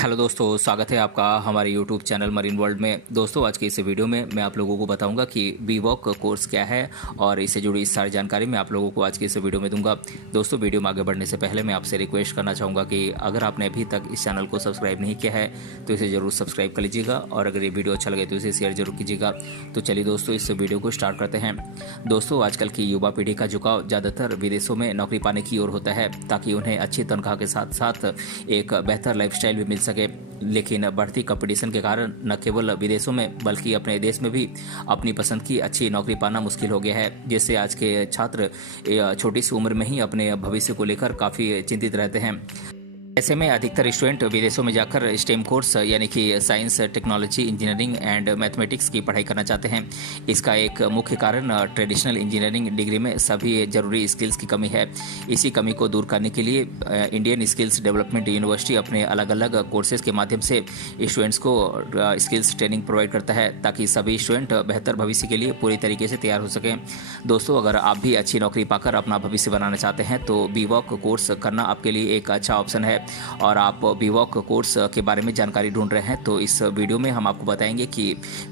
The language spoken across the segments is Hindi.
हेलो दोस्तों, स्वागत है आपका हमारे यूट्यूब चैनल मरीन वर्ल्ड में। दोस्तों, आज की इस वीडियो में मैं आप लोगों को बताऊंगा कि बी-वॉक कोर्स क्या है और इससे जुड़ी सारी जानकारी मैं आप लोगों को आज की इस वीडियो में दूंगा। दोस्तों, वीडियो में आगे बढ़ने से पहले मैं आपसे रिक्वेस्ट करना चाहूँगा कि अगर आपने अभी तक इस चैनल को सब्सक्राइब नहीं किया है तो इसे ज़रूर सब्सक्राइब कर लीजिएगा और अगर ये वीडियो अच्छा लगे तो इसे शेयर जरूर कीजिएगा। तो चलिए दोस्तों, इस वीडियो को स्टार्ट करते हैं। दोस्तों, आजकल की युवा पीढ़ी का झुकाव ज़्यादातर विदेशों में नौकरी पाने की ओर होता है ताकि उन्हें अच्छी तनख्वाह के साथ साथ एक बेहतर लाइफस्टाइल भी मिल सके। लेकिन बढ़ती कंपटीशन के कारण न केवल विदेशों में बल्कि अपने देश में भी अपनी पसंद की अच्छी नौकरी पाना मुश्किल हो गया है, जिससे आज के छात्र छोटी सी उम्र में ही अपने भविष्य को लेकर काफ़ी चिंतित रहते हैं। ऐसे में अधिकतर स्टूडेंट विदेशों में जाकर स्टेम कोर्स यानी कि science, technology, engineering and mathematics की पढ़ाई करना चाहते हैं। इसका एक मुख्य कारण ट्रेडिशनल इंजीनियरिंग डिग्री में सभी जरूरी स्किल्स की कमी है। इसी कमी को दूर करने के लिए इंडियन स्किल्स डेवलपमेंट यूनिवर्सिटी अपने अलग अलग कोर्सेज के माध्यम से स्टूडेंट्स को स्किल्स ट्रेनिंग प्रोवाइड करता है ताकि सभी स्टूडेंट बेहतर भविष्य के लिए पूरी तरीके से तैयार हो सकें। दोस्तों, अगर आप भी अच्छी नौकरी पाकर अपना भविष्य बनाना चाहते हैं तो बी-वॉक कोर्स करना आपके लिए एक अच्छा ऑप्शन है और आप बी-वॉक कोर्स के बारे में जानकारी ढूंढ रहे हैं तो इस वीडियो में हम आपको बताएंगे कि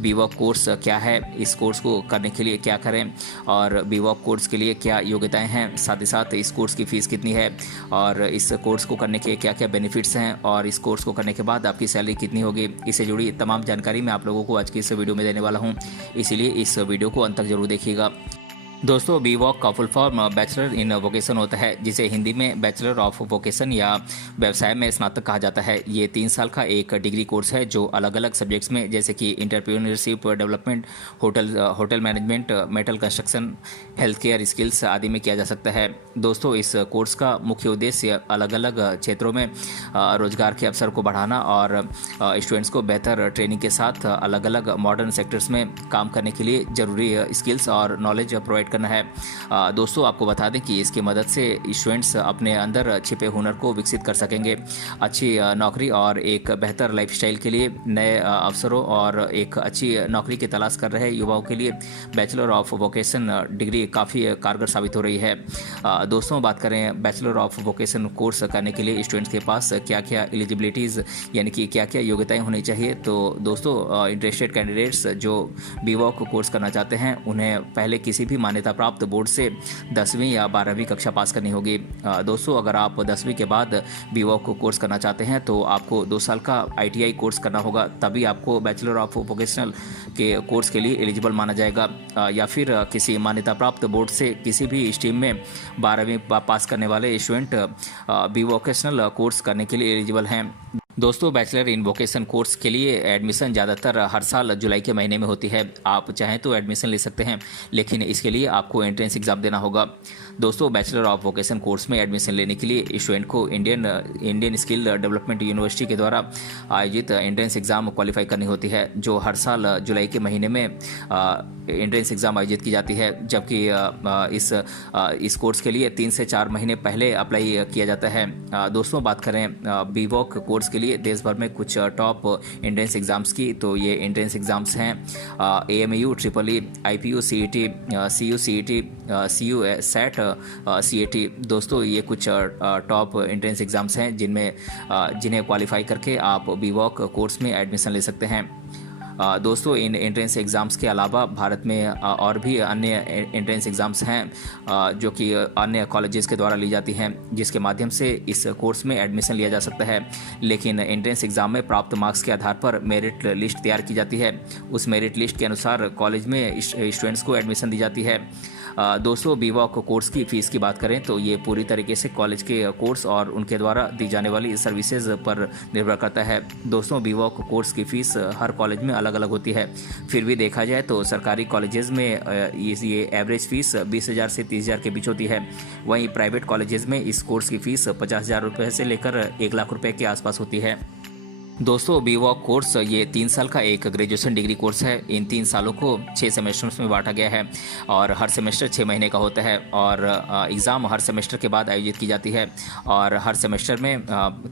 बी-वॉक कोर्स क्या है, इस कोर्स को करने के लिए क्या करें और बी-वॉक कोर्स के लिए क्या योग्यताएं हैं, साथ ही साथ इस कोर्स की फ़ीस कितनी है और इस कोर्स को करने के क्या क्या बेनिफिट्स हैं और इस कोर्स को करने के बाद आपकी सैलरी कितनी होगी। इससे जुड़ी तमाम जानकारी मैं आप लोगों को आज की इस वीडियो में देने वाला हूँ, इसीलिए इस वीडियो को अंत तक जरूर देखिएगा। दोस्तों, बी-वॉक का full form bachelor in vocation होता है, जिसे हिंदी में बैचलर ऑफ वोकेशन या व्यवसाय में स्नातक कहा जाता है। ये 3 साल का एक डिग्री कोर्स है जो अलग अलग सब्जेक्ट्स में जैसे कि entrepreneurship development, hotel management, metal construction, health care skills आदि में किया जा सकता है। दोस्तों, इस कोर्स का मुख्य उद्देश्य अलग अलग क्षेत्रों में रोजगार के अवसर को बढ़ाना और स्टूडेंट्स को बेहतर ट्रेनिंग के साथ अलग अलग मॉडर्न सेक्टर्स में काम करने के लिए जरूरी स्किल्स और नॉलेज प्रोवाइड करना है। दोस्तों, आपको बता दें कि इसकी मदद से स्टूडेंट्स अपने अंदर छिपे हुनर को विकसित कर सकेंगे। अच्छी नौकरी और एक बेहतर लाइफस्टाइल के लिए, नए अवसरों और एक अच्छी नौकरी की तलाश कर रहे युवाओं के लिए बैचलर ऑफ वोकेशन डिग्री काफ़ी कारगर साबित हो रही है। दोस्तों, बात करें बैचलर ऑफ वोकेशन कोर्स करने के लिए स्टूडेंट्स के पास क्या क्या एलिजिबिलिटीज़ यानी कि क्या क्या योग्यताएं होनी चाहिए, तो दोस्तों इंटरेस्टेड कैंडिडेट्स जो बी-वॉक कोर्स करना चाहते हैं उन्हें पहले किसी भी मान्यता प्राप्त बोर्ड से 10वीं या 12वीं कक्षा पास करनी होगी। दोस्तों, अगर आप 10वीं के बाद बी-वॉक कोर्स करना चाहते हैं तो आपको 2 साल का ITI कोर्स करना होगा, तभी आपको बैचलर ऑफ वोकेशनल के कोर्स के लिए एलिजिबल माना जाएगा। या फिर किसी मान्यता प्राप्त बोर्ड से किसी भी स्ट्रीम में 12वीं पास करने वाले स्टूडेंट बी-वोकेशनल कोर्स करने के लिए एलिजिबल हैं। दोस्तों, बैचलर इन वोकेशन कोर्स के लिए एडमिशन ज़्यादातर हर साल जुलाई के महीने में होती है। आप चाहें तो एडमिशन ले सकते हैं, लेकिन इसके लिए आपको एंट्रेंस एग्ज़ाम देना होगा। दोस्तों, बैचलर ऑफ वोकेशन कोर्स में एडमिशन लेने के लिए स्टूडेंट को इंडियन स्किल डेवलपमेंट यूनिवर्सिटी के द्वारा आयोजित एंट्रेंस एग्ज़ाम क्वालिफाई करनी होती है, जो हर साल जुलाई के महीने में एंट्रेंस एग्ज़ाम आयोजित की जाती है। जबकि इस कोर्स के लिए 3 से 4 महीने पहले अप्लाई किया जाता है। दोस्तों, बात करें बी-वॉक कोर्स के लिए देश भर में कुछ टॉप एंट्रेंस एग्जाम्स की, तो ये एंट्रेंस एग्जाम्स हैं AMU, EEE, IPU, CET, CU, CET, CU, SAT, CAT। दोस्तों, ये कुछ टॉप एंट्रेंस एग्जाम्स हैं जिन्हें क्वालिफाई करके आप बी-वॉक कोर्स में एडमिशन ले सकते हैं। दोस्तों, इन एंट्रेंस एग्ज़ाम्स के अलावा भारत में और भी अन्य एंट्रेंस एग्ज़ाम्स हैं जो कि अन्य कॉलेजेस के द्वारा ली जाती हैं, जिसके माध्यम से इस कोर्स में एडमिशन लिया जा सकता है। लेकिन एंट्रेंस एग्ज़ाम में प्राप्त मार्क्स के आधार पर मेरिट लिस्ट तैयार की जाती है। उस मेरिट लिस्ट के अनुसार कॉलेज में स्टूडेंट्स को एडमिशन दी जाती है। दोस्तों, बी-वॉक कोर्स की फ़ीस की बात करें तो ये पूरी तरीके से कॉलेज के कोर्स और उनके द्वारा दी जाने वाली सर्विसेज पर निर्भर करता है। दोस्तों, बी-वॉक कोर्स की फ़ीस हर कॉलेज में अलग अलग होती है। फिर भी देखा जाए तो सरकारी कॉलेजेस में ये एवरेज फ़ीस 20,000 से 30,000 के बीच होती है। वहीं प्राइवेट कॉलेजेस में इस कोर्स की फ़ीस 50,000 रुपये से लेकर 1 लाख रुपये के आसपास होती है। दोस्तों बीवॉक कोर्स ये 3 साल का एक ग्रेजुएशन डिग्री कोर्स है। इन 3 सालों को 6 सेमेस्टर्स में बांटा गया है और हर सेमेस्टर 6 महीने का होता है और एग्ज़ाम हर सेमेस्टर के बाद आयोजित की जाती है और हर सेमेस्टर में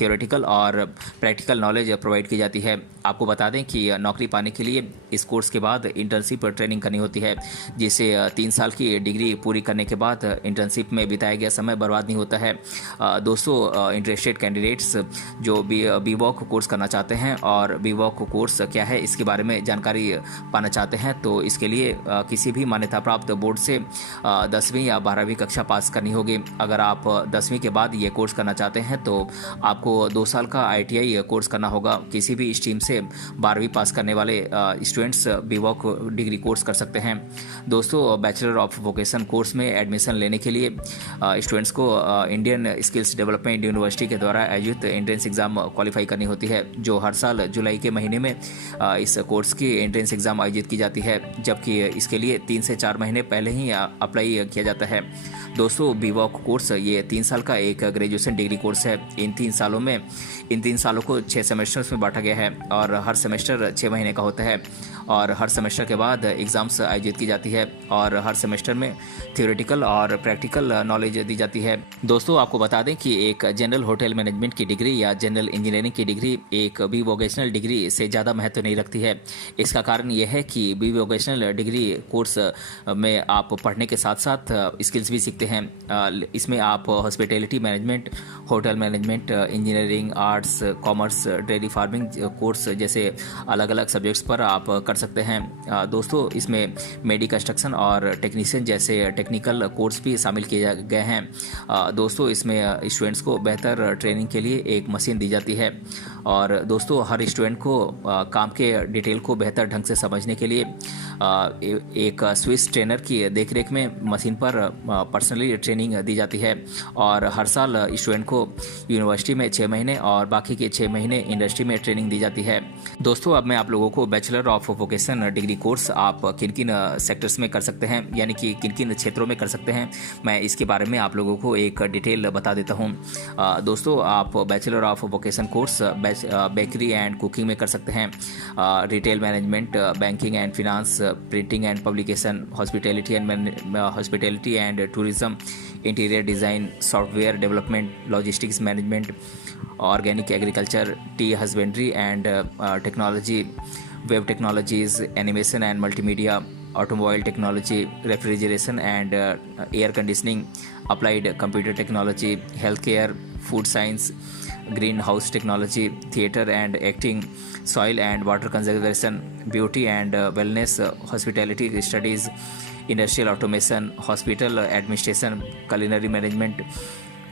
थियोरेटिकल और प्रैक्टिकल नॉलेज प्रोवाइड की जाती है। आपको बता दें कि नौकरी पाने के लिए इस कोर्स के बाद इंटर्नशिप ट्रेनिंग करनी होती है, जिसे 3 साल की डिग्री पूरी करने के बाद इंटर्नशिप में बिताया गया समय बर्बाद नहीं होता है। दोस्तों इंटरेस्टेड कैंडिडेट्स जो बीवॉक कोर्स करना चाहते हैं और बीवॉक कोर्स क्या है इसके बारे में जानकारी पाना चाहते हैं तो इसके लिए किसी भी मान्यता प्राप्त बोर्ड से 10वीं या 12वीं कक्षा पास करनी होगी। अगर आप 10वीं के बाद ये कोर्स करना चाहते हैं तो आपको 2 साल का ITI कोर्स करना होगा। किसी भी स्ट्रीम से 12वीं पास करने वाले स्टूडेंट्स बीवॉक डिग्री कोर्स कर सकते हैं। दोस्तों बैचलर ऑफ वोकेशन कोर्स में एडमिशन लेने के लिए स्टूडेंट्स को इंडियन स्किल्स डेवलपमेंट यूनिवर्सिटी के द्वारा आयोजित एंट्रेंस एग्ज़ाम क्वालिफाई करनी होती है, जो हर साल जुलाई के महीने में इस कोर्स की एंट्रेंस एग्ज़ाम आयोजित की जाती है, जबकि इसके लिए 3 से 4 महीने पहले ही अप्लाई किया जाता है। दोस्तों बीवॉक कोर्स ये 3 साल का एक ग्रेजुएशन डिग्री कोर्स है। इन 3 सालों को 6 सेमेस्टर्स में बांटा गया है और हर सेमेस्टर 6 महीने का होता है और हर सेमेस्टर के बाद एग्ज़ाम्स आयोजित की जाती है और हर सेमेस्टर में थियोरेटिकल और प्रैक्टिकल नॉलेज दी जाती है। दोस्तों आपको बता दें कि एक जनरल होटल मैनेजमेंट की डिग्री या जनरल इंजीनियरिंग की डिग्री एक बी वोकेशनल डिग्री से ज़्यादा महत्व नहीं रखती है। इसका कारण यह है कि बी वोकेशनल डिग्री कोर्स में आप पढ़ने के साथ साथ स्किल्स भी सीखते हैं। इसमें आप hospitality management, hotel management, engineering, arts, commerce, dairy farming course जैसे अलग अलग सब्जेक्ट्स पर आप कर सकते हैं। दोस्तों इसमें मेडी कंस्ट्रक्शन और टेक्नीशियन जैसे टेक्निकल कोर्स भी शामिल किए गए हैं। दोस्तों इसमें स्टूडेंट्स को बेहतर ट्रेनिंग के लिए एक मशीन दी जाती है और दोस्तों हर स्टूडेंट को काम के डिटेल को बेहतर ढंग से समझने के लिए एक स्विस ट्रेनर की देखरेख में मशीन पर पर्सनली ट्रेनिंग दी जाती है और हर साल स्टूडेंट को यूनिवर्सिटी में 6 महीने और बाकी के 6 महीने इंडस्ट्री में ट्रेनिंग दी जाती है। दोस्तों अब मैं आप लोगों को bachelor of vocation degree course आप किन किन सेक्टर्स में कर सकते हैं, यानी कि किन किन क्षेत्रों में कर सकते हैं, मैं इसके बारे में आप लोगों को एक डिटेल बता देता हूँ। दोस्तों आप bachelor of vocation course bakery and cooking में कर सकते हैं, retail management, banking and finance, printing and publication, hospitality and tourism, interior design, software development, logistics management, organic agriculture, tea husbandry and technology, web technologies, animation and multimedia, automobile technology, refrigeration and air conditioning, applied computer technology, health care, food science, greenhouse technology, theatre and acting, soil and water conservation, beauty and wellness, hospitality studies, industrial automation, hospital administration, culinary management,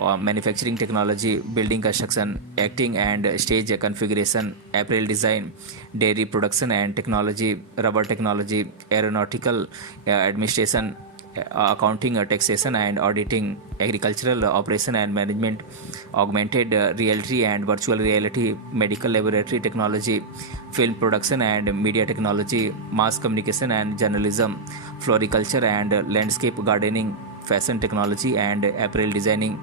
manufacturing technology, building construction, acting and stage configuration, apparel design, dairy production and technology, rubber technology, aeronautical administration, accounting, taxation and auditing, agricultural operation and management, augmented reality and virtual reality, medical laboratory technology, film production and media technology, mass communication and journalism, floriculture and landscape gardening, fashion technology and apparel designing,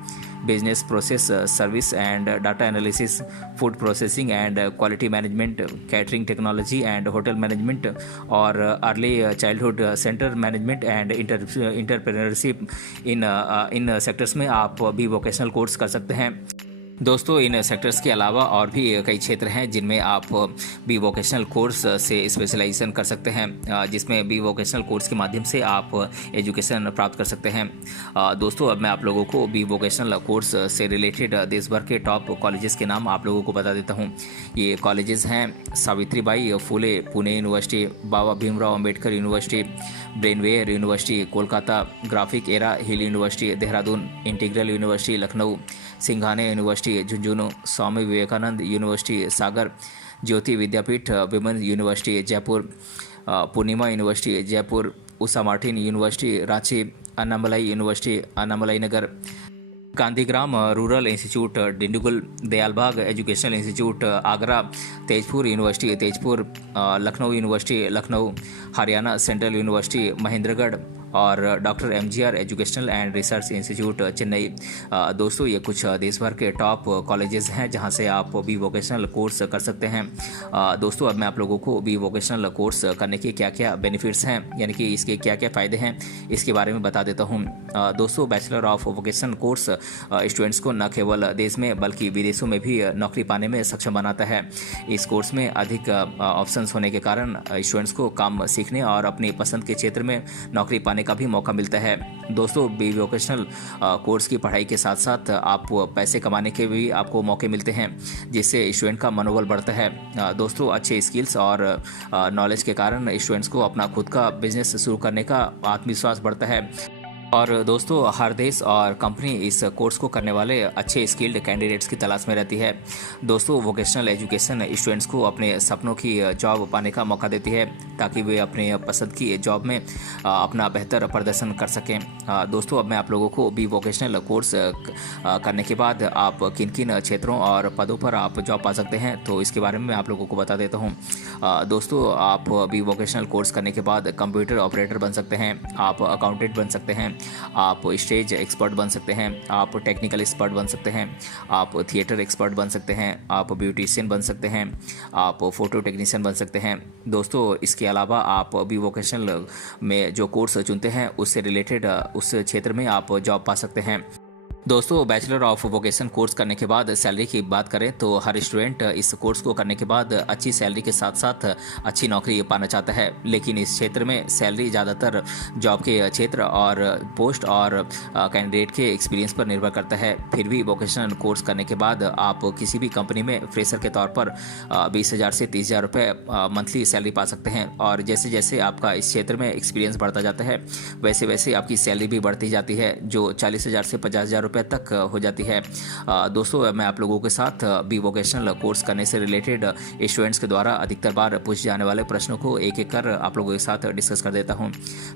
business process service and data analysis, food processing and quality management, catering technology and hotel management, और early childhood center management and entrepreneurship। In sectors में आप भी वोकेशनल कोर्स कर सकते हैं। दोस्तों इन सेक्टर्स के अलावा और भी कई क्षेत्र हैं जिनमें आप बी वोकेशनल कोर्स से स्पेशलाइजेशन कर सकते हैं, जिसमें बी वोकेशनल कोर्स के माध्यम से आप एजुकेशन प्राप्त कर सकते हैं। दोस्तों अब मैं आप लोगों को बी वोकेशनल कोर्स से रिलेटेड देश भर के टॉप कॉलेजेस के नाम आप लोगों को बता देता हूं। ये कॉलेजेस हैं Savitribai Phule Pune university, Baba Bhimrao Ambedkar university, Brainware university Kolkata, graphic era hill university Dehradun, integral university Lucknow, Singhania university Jhunjhunu, Swami Vivekanand university Sagar, Jyoti Vidyapeeth women university Jaipur, Poornima university Jaipur, Usha Martin university Ranchi, Annamalai university Annamalai Nagar, Gandhigram rural institute Dindigul, Dayalbagh educational institute Agra, Tezpur university Tezpur, Lucknow university Lucknow, Haryana central university Mahendragarh, और doctor MGR educational and research institute Chennai. दोस्तों ये कुछ देश भर के टॉप कॉलेजेस हैं जहां से आप बी वोकेशनल कोर्स कर सकते हैं। दोस्तों अब मैं आप लोगों को बी वोकेशनल कोर्स करने के क्या क्या बेनिफिट्स हैं, यानी कि इसके क्या क्या फ़ायदे हैं, इसके बारे में बता देता हूं। दोस्तों bachelor of vocational course students को न केवल देश में बल्कि विदेशों में भी नौकरी पाने में सक्षम बनाता है। इस कोर्स में अधिक ऑप्शंस होने के कारण स्टूडेंट्स को काम सीखने और अपनी पसंद के क्षेत्र में नौकरी पाने का भी मौका मिलता है। दोस्तों बी वोकेशनल कोर्स की पढ़ाई के साथ साथ आप पैसे कमाने के भी आपको मौके मिलते हैं, जिससे स्टूडेंट का मनोबल बढ़ता है। दोस्तों अच्छे स्किल्स और नॉलेज के कारण स्टूडेंट्स को अपना खुद का बिजनेस शुरू करने का आत्मविश्वास बढ़ता है। और दोस्तों हर देश और कंपनी इस कोर्स को करने वाले अच्छे स्किल्ड कैंडिडेट्स की तलाश में रहती है। दोस्तों वोकेशनल एजुकेशन स्टूडेंट्स को अपने सपनों की जॉब पाने का मौका देती है ताकि वे अपने पसंद की जॉब में अपना बेहतर प्रदर्शन कर सकें। दोस्तों अब मैं आप लोगों को बी वोकेशनल कोर्स करने के बाद आप किन किन क्षेत्रों और पदों पर आप जॉब पा सकते हैं तो इसके बारे में मैं आप लोगों को बता देता हूँ। दोस्तों आप बी वोकेशनल कोर्स करने के बाद कंप्यूटर ऑपरेटर बन सकते हैं, आप अकाउंटेंट बन सकते हैं, आप स्टेज एक्सपर्ट बन सकते हैं, आप टेक्निकल एक्सपर्ट बन सकते हैं, आप थिएटर एक्सपर्ट बन सकते हैं, आप ब्यूटिशियन बन सकते हैं, आप फोटो टेक्नीशियन बन सकते हैं। दोस्तों इसके अलावा आप बी वोकेशनल में जो कोर्स चुनते हैं उससे रिलेटेड उस क्षेत्र में आप जॉब पा सकते हैं। दोस्तों बैचलर ऑफ वोकेशन कोर्स करने के बाद सैलरी की बात करें तो हर स्टूडेंट इस कोर्स को करने के बाद अच्छी सैलरी के साथ साथ अच्छी नौकरी पाना चाहता है, लेकिन इस क्षेत्र में सैलरी ज़्यादातर जॉब के क्षेत्र और पोस्ट और कैंडिडेट के एक्सपीरियंस पर निर्भर करता है। फिर भी वोकेशनल कोर्स करने के बाद आप किसी भी कंपनी में फ्रेशर के तौर पर 20,000 से 30,000 रुपये मंथली सैलरी पा सकते हैं। और जैसे जैसे आपका इस क्षेत्र में एक्सपीरियंस बढ़ता जाता है वैसे वैसे आपकी सैलरी भी बढ़ती जाती है, जो 40,000 से 50,000 रुपये तक हो जाती है। दोस्तों मैं आप लोगों के साथ बी वोकेशनल कोर्स करने से रिलेटेड स्टूडेंट्स के द्वारा अधिकतर बार पूछे जाने वाले प्रश्नों को एक एक कर आप लोगों के साथ डिस्कस कर देता हूं।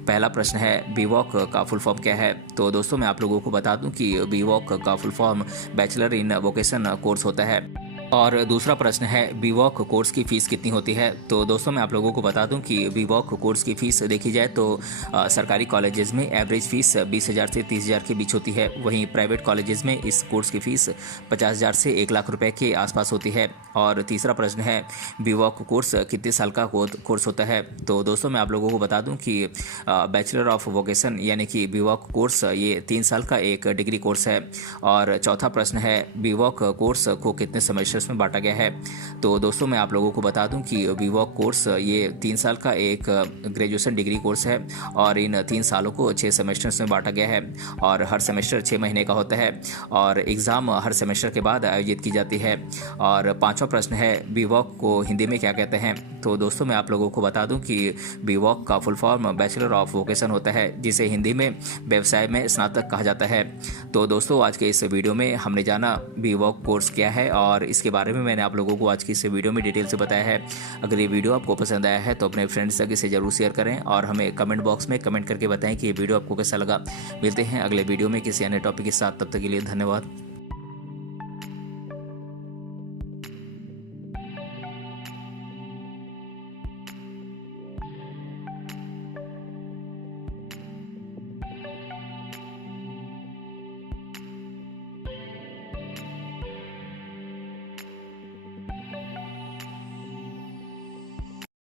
पहला प्रश्न है बी वॉक का फुल फॉर्म क्या है। तो दोस्तों मैं आप लोगों को बता दूं कि बी वॉक का full form bachelor in vocation course होता है। और दूसरा प्रश्न है बी वॉक कोर्स की फ़ीस कितनी होती है। तो दोस्तों मैं आप लोगों को बता दूं कि बी वॉक कोर्स की फ़ीस देखी जाए तो सरकारी कॉलेजेस में एवरेज फ़ीस 20,000 से 30,000 के बीच होती है, वहीं प्राइवेट कॉलेजेस में इस कोर्स की फ़ीस 50,000 से 1 लाख रुपए के आसपास होती है। और तीसरा प्रश्न है बी वॉक कोर्स कितने साल का कोर्स होता है। तो दोस्तों मैं आप लोगों को बता दूँ कि बैचलर ऑफ वोकेशन यानी कि बी वॉक कोर्स ये 3 साल का एक डिग्री कोर्स है। और चौथा प्रश्न है बी वॉक कोर्स को कितने सेमेस्टर में बांटा गया है। तो दोस्तों मैं आप लोगों को बता दूं कि बी वॉक कोर्स ये 3 साल का एक ग्रेजुएशन डिग्री कोर्स है और इन 3 सालों को 6 सेमेस्टर्स में बांटा गया है और हर सेमेस्टर 6 महीने का होता है और एग्ज़ाम हर सेमेस्टर के बाद आयोजित की जाती है। और पांचवा प्रश्न है बी वॉक को हिंदी में क्या कहते हैं। तो दोस्तों मैं आप लोगों को बता दूं कि बी वॉक का full form bachelor of vocation होता है, जिसे हिंदी में व्यवसाय में स्नातक कहा जाता है। तो दोस्तों आज के इस वीडियो में हमने जाना बी वॉक कोर्स क्या है और इसके बारे में मैंने आप लोगों को आज की इस वीडियो में डिटेल से बताया है। अगर ये वीडियो आपको पसंद आया है तो अपने फ्रेंड्स तक इसे जरूर शेयर करें और हमें कमेंट बॉक्स में कमेंट करके बताएं कि ये वीडियो आपको कैसा लगा। मिलते हैं अगले वीडियो में किसी अन्य टॉपिक के साथ, तब तक के लिए धन्यवाद।